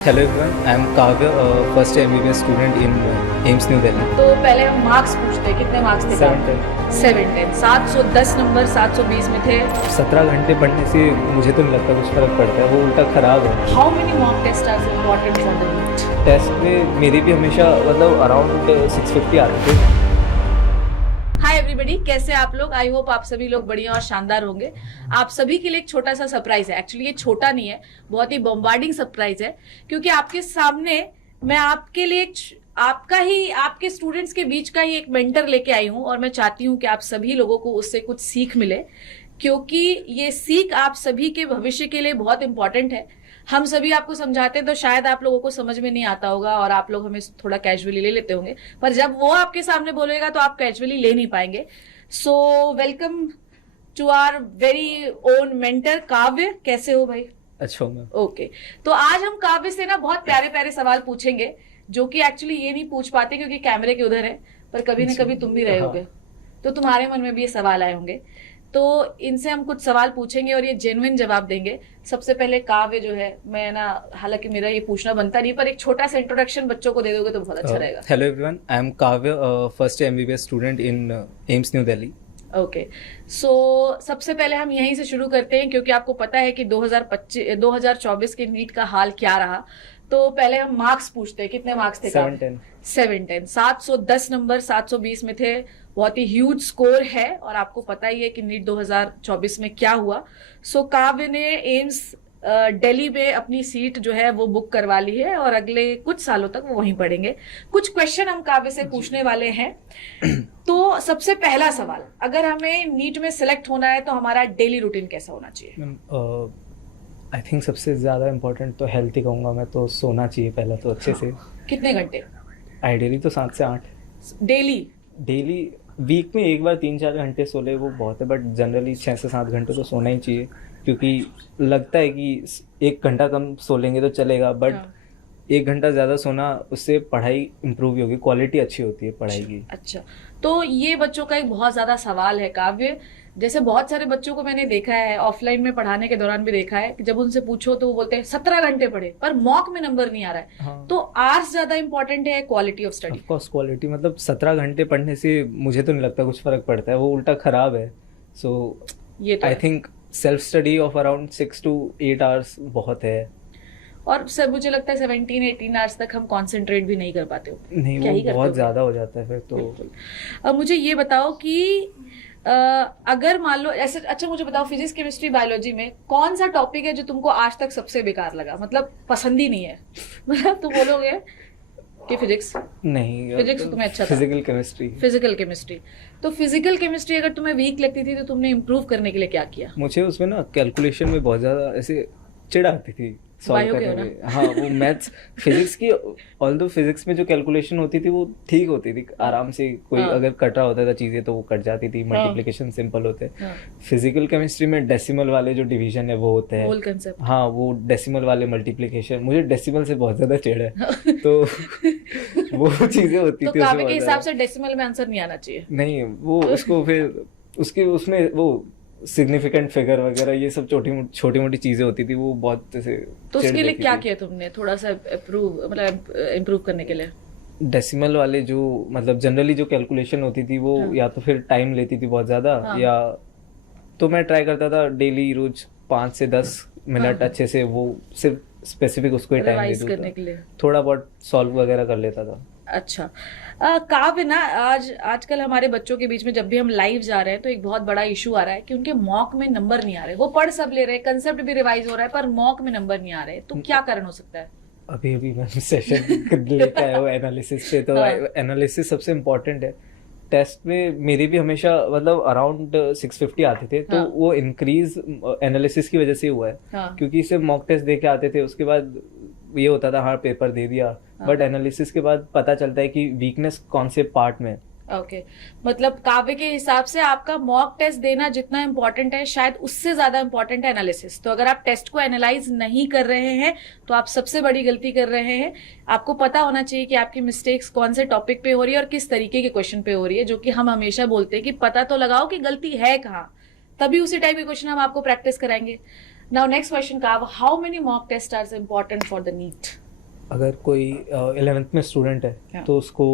Hello everyone, I am Kavya, first MBBS student in AIIMS New Delhi. तो पहले हम marks पूछते हैं, कितने मार्क्स थे? 710 710 नंबर 720 में थे। 17 घंटे पढ़ने से मुझे तो नहीं लगता कुछ फर्क पड़ता है, वो उल्टा खराब है। How many mock test are important for the NEET? Test में मेरी भी हमेशा मतलब अराउंड 650 आते थे। हाय एवरीबॉडी, कैसे आप लोग? आई होप आप सभी लोग बढ़िया और शानदार होंगे। आप सभी के लिए एक छोटा सा सरप्राइज है। एक्चुअली ये छोटा नहीं है, बहुत ही बम्बार्डिंग सरप्राइज है, क्योंकि आपके सामने मैं आपके लिए आपके स्टूडेंट्स के बीच का ही एक मेंटर लेके आई हूं, और मैं चाहती हूं कि आप सभी लोगों को उससे कुछ सीख मिले, क्योंकि ये सीख आप सभी के भविष्य के लिए बहुत इंपॉर्टेंट है। हम सभी आपको समझाते हैं तो शायद आप लोगों को समझ में नहीं आता होगा और आप लोग हमें थोड़ा कैजुअली ले लेते होंगे, पर जब वो आपके सामने बोलेगा तो आप कैजुअली ले नहीं पाएंगे। So welcome to our very own mentor Kavya. कैसे हो भाई? अच्छा हूँ मैं। ओके, तो आज हम काव्य से ना बहुत प्यारे प्यारे सवाल पूछेंगे, जो कि एक्चुअली ये नहीं पूछ पाते क्योंकि कैमरे के उधर है, पर कभी न कभी तुम भी रहे होगे, तो तुम्हारे मन में भी ये सवाल आए होंगे। तो इनसे हम कुछ सवाल पूछेंगे और ये जेन्युइन जवाब देंगे। सबसे पहले काव्य जो है, मैं ना, हालांकि मेरा ये पूछना बनता नहीं, पर एक छोटा सा इंट्रोडक्शन बच्चों को दे दोगे तो बहुत अच्छा रहेगा। Hello everyone, I am Kavya, first MBBS student in AIIMS New Delhi. Okay, so सबसे पहले हम यहीं से शुरू करते हैं, क्योंकि आपको पता है कि 2024 के नीट का हाल क्या रहा। तो पहले हम मार्क्स पूछते हैं, कितने मार्क्स थे? 710 710 नंबर 720 में थे। बहुत ही ह्यूज स्कोर है, और आपको पता ही है कि नीट 2024 में क्या हुआ। सो काव्य ने एम्स दिल्ली में अपनी सीट जो है वो बुक करवा ली है, और अगले कुछ सालों तक वो वहीं पढ़ेंगे। कुछ क्वेश्चन हम काव्य से पूछने वाले हैं। तो सबसे पहला सवाल, अगर हमें नीट में सिलेक्ट होना है तो हमारा डेली रूटीन कैसा होना चाहिए? आई थिंक सबसे ज़्यादा इम्पोर्टेंट तो हेल्थ ही कहूँगा मैं, तो सोना चाहिए पहला तो अच्छे से। कितने घंटे? आइडियली तो 7 से 8 डेली। वीक में एक बार 3-4 घंटे सो ले वो बहुत है, बट जनरली 6 से 7 घंटे तो सोना ही चाहिए, क्योंकि लगता है कि 1 घंटा कम सो लेंगे तो चलेगा, बट 1 घंटा ज़्यादा सोना, उससे पढ़ाई इंप्रूव होगी, क्वालिटी अच्छी होती है पढ़ाई की। अच्छा, तो ये बच्चों का एक बहुत ज्यादा सवाल है काव्य। जैसे बहुत सारे बच्चों को मैंने देखा है, ऑफलाइन में पढ़ाने के दौरान भी देखा है कि जब उनसे पूछो तो वो बोलते हैं 17 घंटे पढ़े, पर मॉक में नंबर नहीं आ रहा है। हाँ। तो आवर्स ज्यादा इंपॉर्टेंट है, quality of study? Of course quality, मतलब 17 घंटे पढ़ने से मुझे तो नहीं लगता कुछ फर्क पड़ता है, वो उल्टा खराब है। सो ये तो I think self study of around 6 to 8 hours बहुत है। और सर मुझे लगता है 17-18 आवर्स तक हम कंसंट्रेट भी नहीं कर पाते हो। नहीं, क्या ही वो करते बहुत हो? ज़्यादा हो जाता है फिर तो। बिल्कुल। अब मुझे ये बताओ कि अगर मान लो ऐसे, अच्छा मुझे बताओ, फिजिक्स केमिस्ट्री बायोलॉजी में कौन सा टॉपिक है जो तुमको आज तक सबसे बेकार लगा, मतलब पसंद ही नहीं है? मतलब तुम बोलोगे कि फिजिक्स नहीं, फिजिक्स तुम्हें अच्छा था? Physical chemistry. फिजिकल केमिस्ट्री, तो फिजिकल केमिस्ट्री अगर तुम्हें वीक लगती थी तो तुमने इम्प्रूव करने के लिए क्या किया? मुझे उसमें ना कैलकुलेशन में बहुत ज़्यादा ऐसे चिढ़ आती थी सॉल्व बायो के करने हो में। हाँ, वो मैथ्स फिजिक्स की, ऑल्दो फिजिक्स में जो कैलकुलेशन होती थी वो ठीक होती थी, आराम से कोई अगर कट रहा होता था चीज़ें तो वो कट जाती थी, मल्टीप्लिकेशन सिंपल होते। फिजिकल केमिस्ट्री में डेसिमल वाले जो डिवीजन है वो होते हैं, होल कंसेप्ट। हाँ, वो डेसिमल वाले मल्टीप्लिकेशन, मुझे डेसिमल से बहुत ज़्यादा चिढ़ है। तो वो चीज़ें होती तो थी काव्य के हिसाब से डेसिमल में आंसर नहीं आना चाहिए? नहीं, वो उसको फिर उसके उसमें वो सिग्निफिकेंट फिगर वगैरह ये सब छोटी मोटी चीजें होती थी, वो बहुत ऐसे तो उसके लिए क्या किया तुमने, थोड़ा सा इम्प्रूव करने के लिए? डेसिमल वाले जो, मतलब जनरली जो कैलकुलेशन होती थी वो या तो फिर टाइम लेती थी बहुत ज्यादा, या तो मैं ट्राई करता था डेली रोज 5 से 10 मिनट अच्छे से, वो सिर्फ स्पेसिफिक उसको ही टाइम रिवाइज करने के लिए थोड़ा बहुत सॉल्व वगैरह कर लेता था। अच्छा, काव्य ना, आजकल हमारे बच्चों के बीच में जब भी हम लाइव जा रहे हैं तो एक बहुत बड़ा इशू आ रहा है कि उनके मॉक में नंबर नहीं आ रहे। वो पढ़ सब ले रहे हैं, कंसेप्ट भी रिवाइज हो रहा है, पर मॉक में नंबर नहीं आ रहे। तो क्या कारण हो सकता है? अभी मैं सेशन लेके आया हूँ एनालिसिस पे, तो एनालिसिस सबसे इम्पोर्टेंट है। टेस्ट में मेरे भी हमेशा मतलब अराउंड 650 आते थे, तो वो इंक्रीज एनालिसिस की वजह से हुआ है, क्योंकि सिर्फ मॉक टेस्ट दे के आते थे, उसके बाद ये होता था हाँ पेपर दे दिया, बट एनालिसिस के बाद पता चलता है कि वीकनेस कौन से पार्ट में। ओके, मतलब काव्य के हिसाब से आपका मॉक टेस्ट देना जितना इंपॉर्टेंट है, शायद उससे ज्यादा इंपॉर्टेंट है एनालिसिस। तो अगर आप टेस्ट को एनालाइज नहीं कर रहे हैं तो आप सबसे बड़ी गलती कर रहे हैं। आपको पता होना चाहिए कि आपकी मिस्टेक्स कौन से टॉपिक पे हो रही है और किस तरीके के क्वेश्चन पे हो रही है, जो कि हम हमेशा बोलते हैं कि पता तो लगाओ कि गलती है कहाँ, तभी उसी टाइप के क्वेश्चन हम आपको प्रैक्टिस कराएंगे। Now next question, Kavya, how many mock test are important for the NEET? अगर कोई 11th में स्टूडेंट है हाँ। तो उसको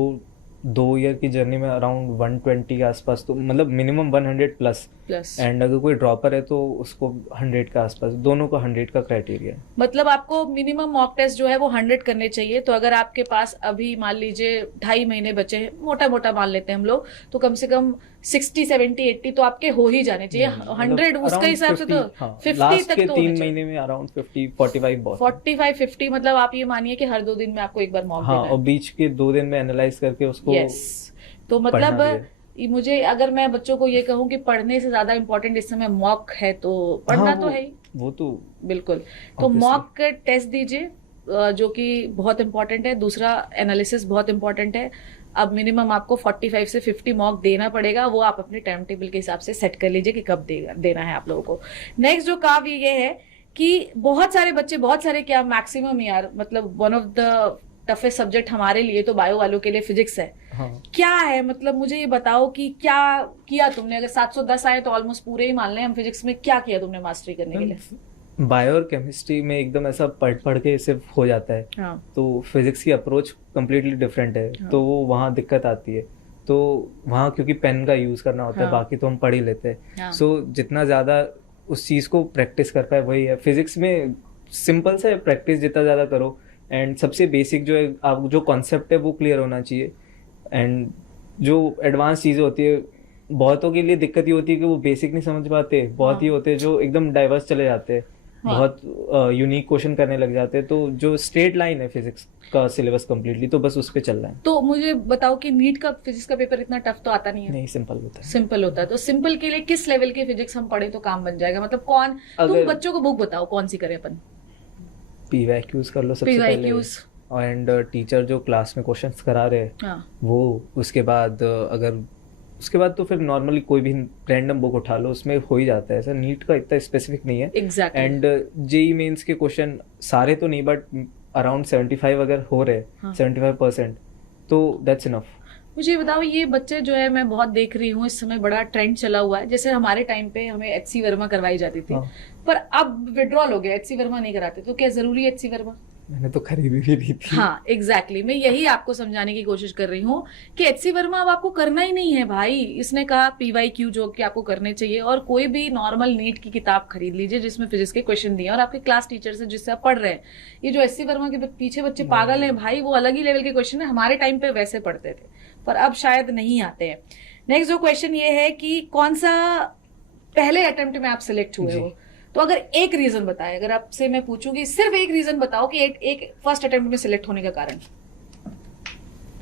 2 ईयर की जर्नी में अराउंड 120 के आसपास, तो मतलब मिनिमम 100 प्लस, प्लस एंड अगर कोई ड्रॉपर है तो उसको 100 के आसपास, दोनों का 100 का क्राइटेरिया है। मतलब आपको मिनिमम मॉक टेस्ट जो है वो 100 करने चाहिए। तो अगर आपके पास अभी मान लीजिए 2.5 महीने बचे हैं, मोटा मोटा मान लेते हैं हम लोग, तो कम से कम 60, 70, 80 तो आपके हो ही जाने चाहिए। 100 उसके हिसाब से तो 50 लास्ट तक के तो 3 महीने में अराउंड 50 45 बहुत है। 45, 50 मतलब आप ये मानिए कि हर 2 दिन में आपको एक बार मॉक हाँ, देना और है। बीच के 2 दिन में एनालाइज करके उसको यस, तो पढ़ना मतलब भी है। मुझे अगर मैं बच्चों को ये कहूँ कि पढ़ने से ज्यादा इम्पोर्टेंट इस समय मॉक है, तो पढ़ना हाँ, तो है ही, वो तो बिल्कुल। तो Obviously. मॉक टेस्ट दीजिए, जो कि बहुत इंपॉर्टेंट है। दूसरा, एनालिसिस बहुत इंपॉर्टेंट है। अब मिनिमम आपको 45 से 50 मॉक देना पड़ेगा, वो आप अपने टाइम टेबल के हिसाब से सेट कर लीजिए कि कब देना है आप लोगों को। नेक्स्ट जो काव्य ये है कि बहुत सारे बच्चे, बहुत सारे क्या, मैक्सिमम यार, मतलब one of the toughest subject हमारे लिए तो बायो वालों के लिए फिजिक्स है। हाँ, क्या है, मतलब मुझे ये बताओ कि क्या किया तुमने। अगर 710 आए तो ऑलमोस्ट पूरे ही मान लें हम, फिजिक्स में क्या किया तुमने मास्टरी करने के लिए? बायो और केमिस्ट्री में एकदम ऐसा पढ़ पढ़ के सिर्फ हो जाता है। हाँ, तो फिजिक्स की अप्रोच कम्प्लीटली डिफरेंट है। हाँ। तो वो वहाँ दिक्कत आती है। तो वहाँ क्योंकि पेन का यूज करना होता है, हाँ। बाकी तो हम पढ़ ही लेते हैं। हाँ। सो जितना ज्यादा उस चीज को प्रैक्टिस कर पाए वही है। फिजिक्स में सिंपल से प्रैक्टिस जितना ज्यादा करो, एंड सबसे बेसिक जो है, आप जो कॉन्सेप्ट है वो क्लियर होना चाहिए। एंड जो एडवांस चीजें होती है, बहुतों के लिए दिक्कत ये होती है कि वो बेसिक नहीं समझ पाते। बहुत ही होते हैं जो एकदम डाइवर्स चले जाते हैं, हाँ। बहुत यूनिक क्वेश्चन करने लग जाते हैं। तो जो स्ट्रेट लाइन है फिजिक्स का सिलेबस कम्प्लीटली, तो बस उस पे चल रहा है। तो मुझे बताओ कि नीट का फिजिक्स का पेपर इतना टफ तो आता नहीं है? नहीं, सिंपल होता है। सिंपल होता है। तो सिंपल के लिए किस लेवल की फिजिक्स हम पढ़े तो काम बन जाएगा? मतलब कौन, तुम अगर- बच्चों को बुक बताओ कौन सी करें अपन? पीवाईक्यूज कर लो सबसे पहले, PYQs, एंड टीचर जो क्लास में क्वेश्चंस करा रहे हैं हाँ, वो। उसके बाद अगर उसके बाद तो फिर नॉर्मली कोई भी रैंडम बुक उठा लो, उसमें हो ही जाता है। ऐसा नीट का इतना स्पेसिफिक नहीं है। एग्जैक्टली। एंड जेई मेंस के क्वेश्चन सारे तो नहीं, बट अराउंड 75 अगर हो रहे, हाँ। 75%, तो दैट्स इनफ। मुझे ये बताओ, ये बच्चे जो है, मैं बहुत देख रही हूँ इस समय बड़ा ट्रेंड चला हुआ है। जैसे हमारे टाइम पे हमें HC वर्मा करवाई जाती थी, हाँ। पर अब विड्रॉल हो गया, HC वर्मा नहीं कराते। तो क्या जरूरी है HC वर्मा? मैंने तो खरीदी भी ली थी। हाँ, एग्जैक्टली। मैं यही आपको समझाने की कोशिश कर रही हूँ कि HC वर्मा अब आपको करना ही नहीं है भाई। इसने कहा PYQ जो कि आपको करने चाहिए, और कोई भी नॉर्मल नीट की किताब खरीद लीजिए जिसमें फिजिक्स के क्वेश्चन दिए, और आपके क्लास टीचर से जिससे आप पढ़ रहे हैं। ये जो HC वर्मा के पीछे बच्चे पागल हैं भाई, वो अलग ही लेवल के क्वेश्चन है। हमारे टाइम पे वैसे पढ़ते थे, पर अब शायद नहीं आते हैं। नेक्स्ट जो क्वेश्चन ये है कि कौन सा पहले अटेम्प्ट में आप सिलेक्ट हुए जी। हो? तो अगर एक रीजन बताए, अगर आपसे मैं पूछूं कि सिर्फ एक रीजन बताओ कि एक फर्स्ट अटेम्प्ट में सिलेक्ट होने का कारण।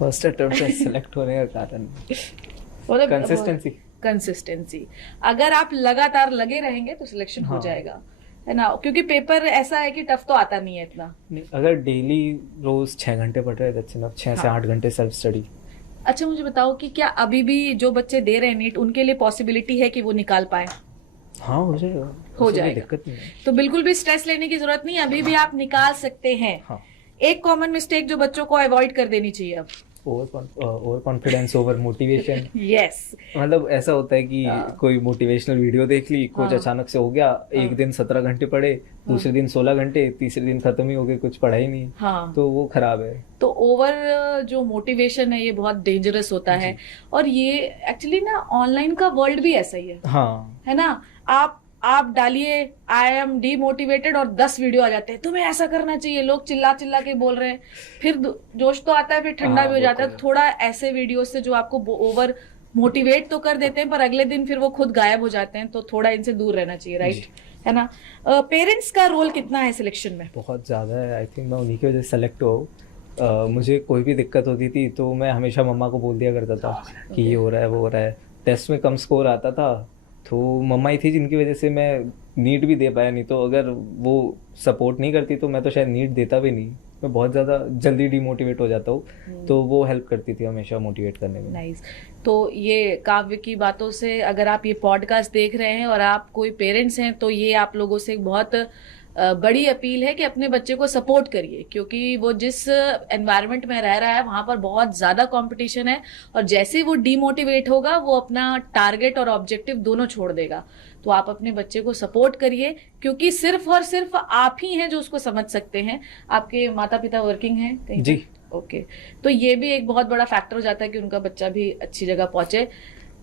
फर्स्ट अटेम्प्ट में सिलेक्ट होने का कारण मतलब कंसिस्टेंसी। कंसिस्टेंसी। अगर आप लगातार लगे रहेंगे तो सिलेक्शन हो हाँ। जाएगा, है ना? क्योंकि पेपर ऐसा है कि टफ तो आता नहीं है इतना। नहीं, अगर डेली रोज 6 घंटे पढ़ रहे, दैट्स इनफ। 6 से हाँ। 8 घंटे सेल्फ स्टडी। अच्छा, मुझे बताओ कि क्या अभी भी जो बच्चे दे रहे हैं नीट, उनके लिए पॉसिबिलिटी है कि वो निकाल पाए? हाँ, हो जाएगा। हो उससे कोई जाएगा। दिक्कत नहीं है। तो बिल्कुल भी स्ट्रेस लेने की जरूरत नहीं है, अभी भी आप निकाल सकते हैं। हाँ। एक कॉमन मिस्टेक जो बच्चों को अवॉइड कर देनी चाहिए अब। Over confidence, over motivation. Yes. मतलब ऐसा होता है कि हाँ। कोई मोटिवेशनल वीडियो देख ली, कुछ हाँ। अचानक से हो गया, एक हाँ। दिन 17 घंटे पढ़े, दूसरे दिन 16 घंटे, तीसरे दिन खत्म ही हो गए, कुछ पढ़ा ही नहीं। हाँ। तो वो खराब है। तो ओवर जो मोटिवेशन है ये बहुत डेंजरस होता है। और ये एक्चुअली ना ऑनलाइन का वर्ल्ड भी ऐसा ही हाँ, है ना? आप डालिए आई एम डीमोटिवेटेड और 10 वीडियो आ जाते हैं, तुम्हें ऐसा करना चाहिए, लोग चिल्ला चिल्ला के बोल रहे हैं। फिर जोश तो आता है, फिर ठंडा हाँ, भी हो जाता है। बिल्कुल। थोड़ा ऐसे वीडियो से जो आपको ओवर मोटिवेट तो कर देते हैं, पर अगले दिन फिर वो खुद गायब हो जाते हैं। तो थोड़ा इनसे दूर रहना चाहिए, राइट? है ना? पेरेंट्स का रोल कितना है सिलेक्शन में? बहुत ज़्यादा है। आई थिंक मैं उन्हीं की वजह से सेलेक्ट हो। मुझे कोई भी दिक्कत होती थी तो मैं हमेशा मम्मा को बोल दिया करता था कि ये हो रहा है, वो हो रहा है। टेस्ट में कम स्कोर आता था तो मम्मा ही थी जिनकी वजह से मैं नीट भी दे पाया। नहीं तो अगर वो सपोर्ट नहीं करती तो मैं तो शायद नीट देता भी नहीं। मैं बहुत ज़्यादा जल्दी डिमोटिवेट हो जाता हूँ, तो वो हेल्प करती थी हमेशा मोटिवेट करने में। नाइस। तो ये काव्य की बातों से, अगर आप ये पॉडकास्ट देख रहे हैं और आप कोई पेरेंट्स हैं, तो ये आप लोगों से बहुत बड़ी अपील है कि अपने बच्चे को सपोर्ट करिए, क्योंकि वो जिस एनवायरनमेंट में रह रहा है वहां पर बहुत ज्यादा कंपटीशन है, और जैसे वो डीमोटिवेट होगा वो अपना टारगेट और ऑब्जेक्टिव दोनों छोड़ देगा। तो आप अपने बच्चे को सपोर्ट करिए, क्योंकि सिर्फ और सिर्फ आप ही हैं जो उसको समझ सकते हैं। आपके माता पिता वर्किंग हैं कहीं जी। ओके, तो ये भी एक बहुत बड़ा फैक्टर हो जाता है कि उनका बच्चा भी अच्छी जगह पहुंचे।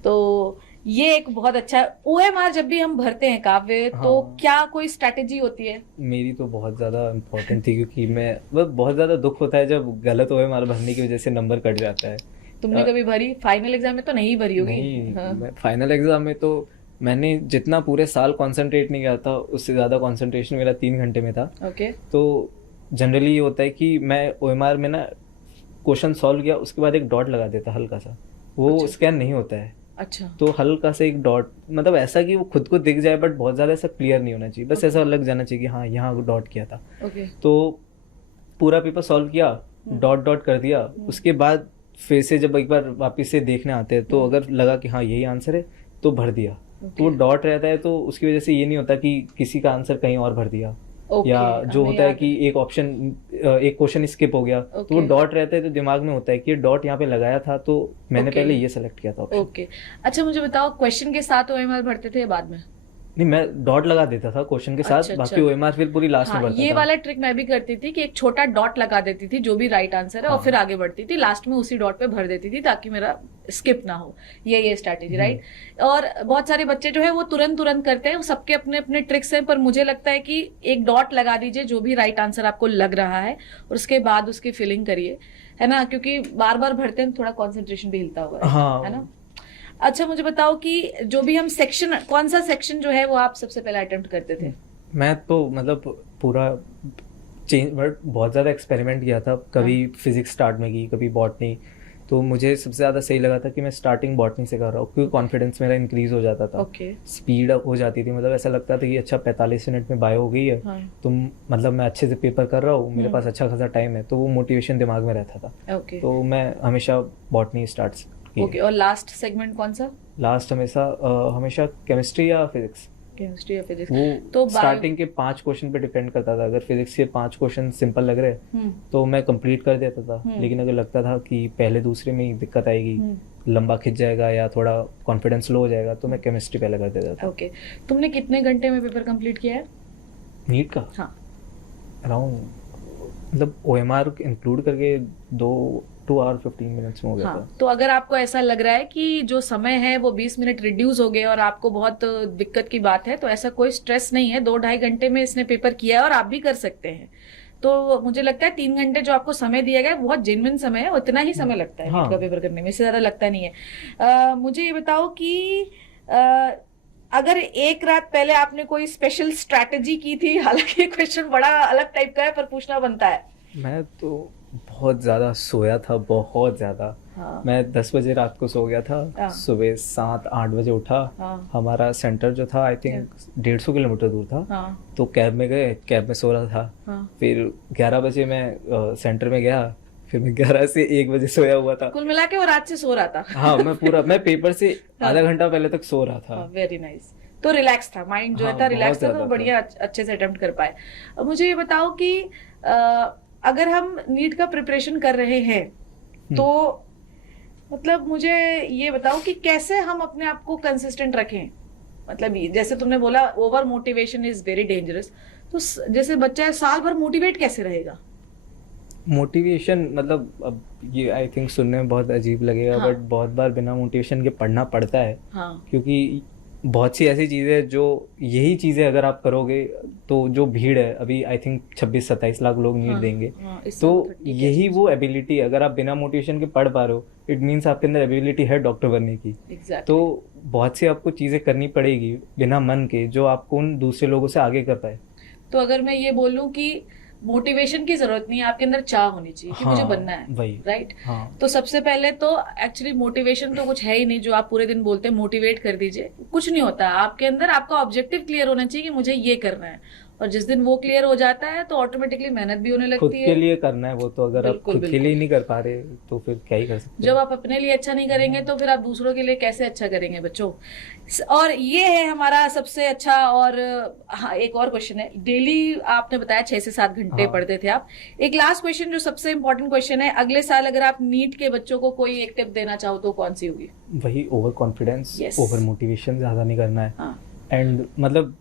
तो ये एक बहुत अच्छा है। OMR जब भी हम भरते हैं काव्य, तो हाँ। क्या कोई स्ट्रेटेजी होती है? मेरी तो बहुत ज़्यादा इम्पोर्टेंट थी, क्योंकि मैं बहुत ज़्यादा दुख होता है जब गलत OMR भरने की वजह से नंबर कट जाता है। तुमने कभी भरी? फाइनल एग्जाम में तो नहीं भरी होगी। नहीं, हाँ। मैं फाइनल एग्जाम में तो मैंने जितना पूरे साल कंसंट्रेट नहीं किया था, उससे ज़्यादा कंसंट्रेशन मेरा 3 घंटे में था। ओके। तो जनरली ये होता है कि मैं OMR में ना क्वेश्चन सॉल्व किया, उसके बाद एक डॉट लगा देता हल्का सा, वो अच्छा। स्कैन नहीं होता है। अच्छा। तो हल्का सा एक डॉट, मतलब ऐसा कि वो खुद को दिख जाए, बट बहुत ज़्यादा ऐसा क्लियर नहीं होना चाहिए, बस ऐसा लग जाना चाहिए कि हाँ यहाँ वो डॉट किया था। ओके। तो पूरा पेपर सॉल्व किया, डॉट डॉट कर दिया, उसके बाद फिर से जब एक बार वापस से देखने आते हैं तो अगर लगा कि हाँ यही आंसर है तो भर दिया। तो वो डॉट रहता है, तो उसकी वजह से ये नहीं होता कि किसी का आंसर कहीं और भर दिया। ओके, या जो हमें होता है याद कि एक क्वेश्चन स्किप हो गया, तो वो ओके। डॉट रहता है, तो दिमाग में होता है कि ये डॉट यहाँ पे लगाया था, तो मैंने ओके। पहले ये सेलेक्ट किया था ऑप्शन। ओके। अच्छा, मुझे बताओ, क्वेश्चन के साथ OMR भरते थे या बाद में? नहीं, मैं डॉट लगा देता था क्वेश्चन के साथ, अच्छा, बाकी अच्छा। OMR फिर पूरी लास्ट में हाँ, भरता ये था। वाला ट्रिक मैं भी करती थी कि एक छोटा डॉट लगा देती थी जो भी राइट आंसर है, और हाँ। फिर आगे बढ़ती थी, लास्ट में उसी डॉट पे भर देती थी ताकि मेरा स्किप ना हो। ये स्ट्रैटेजी राइट। और बहुत सारे बच्चे जो है वो तुरंत करते हैं, सबके अपने अपने ट्रिक्स हैं, पर मुझे लगता है कि एक डॉट लगा दीजिए जो भी राइट आंसर आपको लग रहा है, और उसके बाद उसकी फिलिंग करिए, है ना, क्योंकि बार बार भरते हैं थोड़ा कॉन्सेंट्रेशन भी हिलता होगा, हाँ। है ना। अच्छा, मुझे बताओ कि जो भी हम सेक्शन, कौन सा सेक्शन जो है वो आप सबसे पहले अटेम्प्ट करते थे? मैं तो मतलब पूरा चेंज, बट बहुत ज़्यादा एक्सपेरिमेंट किया था, कभी फिजिक्स स्टार्ट में की, कभी बॉटनी। तो मुझे सबसे ज़्यादा सही लगा था कि मैं स्टार्टिंग बॉटनी से कर रहा हूँ, क्योंकि कॉन्फिडेंस मेरा इंक्रीज हो जाता था। ओके। स्पीड अप हो जाती थी, मतलब ऐसा लगता था कि अच्छा 45 मिनट में बायो हो गई है, हाँ। तुम मतलब मैं अच्छे से पेपर कर रहा हूँ, मेरे पास अच्छा खासा टाइम है, तो वो मोटिवेशन दिमाग में रहता था। ओके। तो मैं हमेशा बॉटनी स्टार्ट की। ओके। और लास्ट सेगमेंट कौन सा? लास्ट हमेशा केमिस्ट्री या फिजिक्स। केमिस्ट्री या फिजिक्स? वो तो स्टार्टिंग के 5 क्वेश्चन पे डिपेंड करता था। अगर फिजिक्स के 5 क्वेश्चन सिंपल लग रहे तो मैं कंप्लीट कर देता था, लेकिन अगर लगता था कि पहले दूसरे में ही दिक्कत आएगी, लंबा खिंच जाएगा या थोड़ा कॉन्फिडेंस लो हो जाएगा, तो मैं केमिस्ट्री पहले कर देता था। ओके। तुमने कितने घंटे में पेपर कंप्लीट किया है? नीट का हाँ। अराउंड, मतलब OMR इंक्लूड करके 2 आवर 15 मिनट्स में हो गया हाँ, था। तो अगर आपको ऐसा लग रहा है कि जो समय है वो 20 मिनट रिड्यूस हो गए और आपको बहुत दिक्कत की बात है, तो ऐसा कोई स्ट्रेस नहीं है। 2-2.5 घंटे में इसने पेपर किया है और आप भी कर सकते हैं। तो मुझे लगता है 3 घंटे जो आपको समय दिया गया है बहुत जेन्युइन समय है, उतना ही समय लगता है हाँ। नीट का पेपर करने में, इससे ज्यादा लगता नहीं है। मुझे ये बताओ कि अगर एक रात पहले आपने कोई स्पेशल स्ट्रैटेजी की थी, हालांकि क्वेश्चन बड़ा अलग टाइप का है पर पूछना बनता है। मैं तो बहुत ज़्यादा सोया था, बहुत ज़्यादा। हाँ। मैं 10 बजे रात को सो गया था, हाँ। सुबह 7-8 बजे उठा। हाँ। हमारा सेंटर जो था आई थिंक 150 किलोमीटर दूर था। हाँ। तो कैब में गए, कैब में सो रहा था। हाँ। फिर 11 बजे मैं सेंटर में गया, फिर मैं 11 से 1 बजे सोया हुआ था। कुल मिला के वो रात से सो रहा था। हाँ, मैं पेपर से आधा घंटा पहले तक सो रहा था। Very nice. तो रिलैक्स था माइंड, जो हाँ, था रिलैक्स बहुत था, तो ज्यादा बढ़िया अच्छे से अटेम्प्ट कर पाए। अब मुझे ये बताओ कि अगर हम नीट का प्रिपरेशन कर रहे हैं तो मतलब मुझे ये बताओ कि कैसे हम अपने आप को कंसिस्टेंट रखें। मतलब जैसे तुमने बोला over motivation is very dangerous, तो जैसे बच्चा है साल भर मोटिवेट कैसे रहेगा? मोटिवेशन, मतलब अब ये आई थिंक सुनने में बहुत अजीब लगेगा, हाँ। बट बहुत बार बिना मोटिवेशन के पढ़ना पड़ता है। हाँ। क्योंकि बहुत सी ऐसी चीज़ें जो, यही चीज़ें अगर आप करोगे तो जो भीड़ है, अभी आई थिंक 26-27 लाख लोग नीट हाँ, देंगे। हाँ, इस तो साल 30 यही वो एबिलिटी, अगर आप बिना मोटिवेशन के पढ़ पा रहे हो, इट मीन्स आपके अंदर एबिलिटी है डॉक्टर बनने की। Exactly. तो बहुत सी आपको चीज़ें करनी पड़ेगी बिना मन के, जो आपको उन दूसरे लोगों से आगे कर पाए। तो अगर मैं ये बोलूं कि मोटिवेशन की जरूरत नहीं है, आपके अंदर चाह होनी चाहिए कि मुझे हाँ, बनना है, वही। राइट? हाँ। तो सबसे पहले तो एक्चुअली मोटिवेशन तो कुछ है ही नहीं जो आप पूरे दिन बोलते हैं मोटिवेट कर दीजिए, कुछ नहीं होता है। आपके अंदर आपका ऑब्जेक्टिव क्लियर होना चाहिए कि मुझे ये करना है, और जिस दिन वो क्लियर हो जाता है तो ऑटोमेटिकली मेहनत भी होने खुद लगती के है। लिए करना है वो, तो अगर आप बिल्कुल, खुद के लिए ही नहीं कर पा रहे तो फिर क्या ही कर सकते जब हैं। आप अपने लिए अच्छा नहीं करेंगे तो फिर आप दूसरों के लिए कैसे अच्छा करेंगे बच्चों। और ये है हमारा सबसे अच्छा। और हाँ, एक और क्वेश्चन है। डेली आपने बताया 6 से 7 घंटे हाँ। पढ़ते थे आप। एक लास्ट क्वेश्चन जो सबसे इंपॉर्टेंट क्वेश्चन है, अगले साल अगर आप नीट के बच्चों को कोई एक टिप देना चाहो तो कौन सी होगी? वही over confidence, Yes. Over motivation ज्यादा नहीं करना है। हाँ, एंड मतलब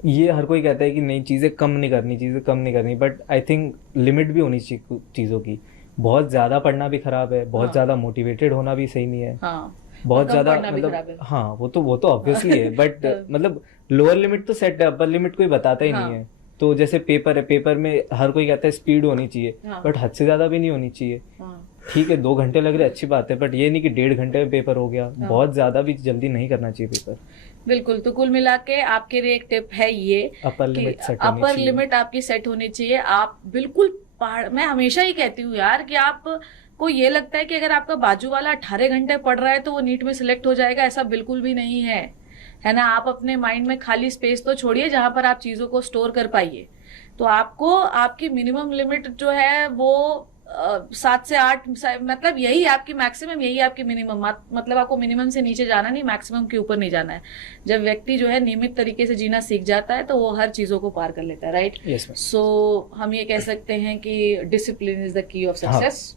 ये हर कोई कहता है कि नहीं, चीज़ें कम नहीं करनी, बट आई थिंक लिमिट भी होनी चाहिए चीज़ों की। बहुत ज़्यादा पढ़ना भी खराब है, बहुत हाँ। ज़्यादा मोटिवेटेड होना भी सही नहीं है। हाँ, बहुत कम ज़्यादा पढ़ना भी खराब है। मतलब हाँ, वो तो ऑब्वियसली है, बट मतलब लोअर लिमिट तो सेट है, अपर लिमिट कोई बताता ही हाँ। नहीं है। तो जैसे पेपर है, पेपर में हर कोई कहता है स्पीड होनी चाहिए, हाँ। बट हद से ज़्यादा भी नहीं होनी चाहिए। हाँ, ठीक है, 2 घंटे लग रहे अच्छी बात है, बट ये नहीं कि 1.5 घंटे में पेपर हो गया। हाँ। बहुत ज़्यादा भी जल्दी नहीं करना चाहिए पेपर। बिल्कुल। तो कुल मिला के आपके लिए एक टिप है ये अपर कि लिमिट सेट होनी अपर चाहिए। लिमिट आपकी सेट होनी चाहिए। आप बिल्कुल मैं हमेशा ही कहती हूँ यार कि आप को ये लगता है कि अगर आपका बाजू वाला 18 घंटे पढ़ रहा है तो वो नीट में सिलेक्ट हो जाएगा, ऐसा बिल्कुल भी नहीं है ना। आप अपने माइंड में खाली स्पेस तो छोड़िए जहां पर आप चीजों को स्टोर कर पाइए। तो आपको आपकी मिनिमम लिमिट जो है वो 7 से 8, मतलब यही आपकी मैक्सिमम, यही आपकी मिनिमम। मतलब आपको मिनिमम से नीचे जाना नहीं, मैक्सिमम के ऊपर नहीं जाना है। जब व्यक्ति जो है नियमित तरीके से जीना सीख जाता है तो वो हर चीजों को पार कर लेता है, राइट? Yes, ma'am. सो हम ये कह सकते हैं कि discipline is the key of success,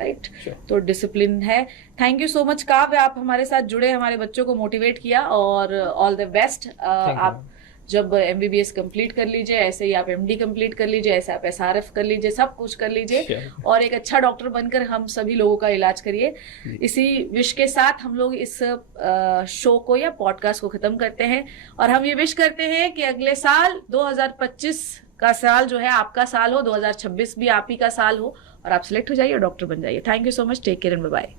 right? Sure. तो डिसिप्लिन है। थैंक यू सो मच काव्य, आप हमारे साथ जुड़े, हमारे बच्चों को मोटिवेट किया, और ऑल द बेस्ट। आप जब MBBS कंप्लीट कर लीजिए, ऐसे ही आप MD कंप्लीट कर लीजिए, ऐसे आप SRF कर लीजिए, सब कुछ कर लीजिए, Sure. और एक अच्छा डॉक्टर बनकर हम सभी लोगों का इलाज करिए। इसी विश के साथ हम लोग इस शो को या पॉडकास्ट को खत्म करते हैं, और हम ये विश करते हैं कि अगले साल 2025 का साल जो है आपका साल हो, 2026 भी आप ही का साल हो, और आप सिलेक्ट हो जाइए और डॉक्टर बन जाइए। Thank you so much, take care and bye bye.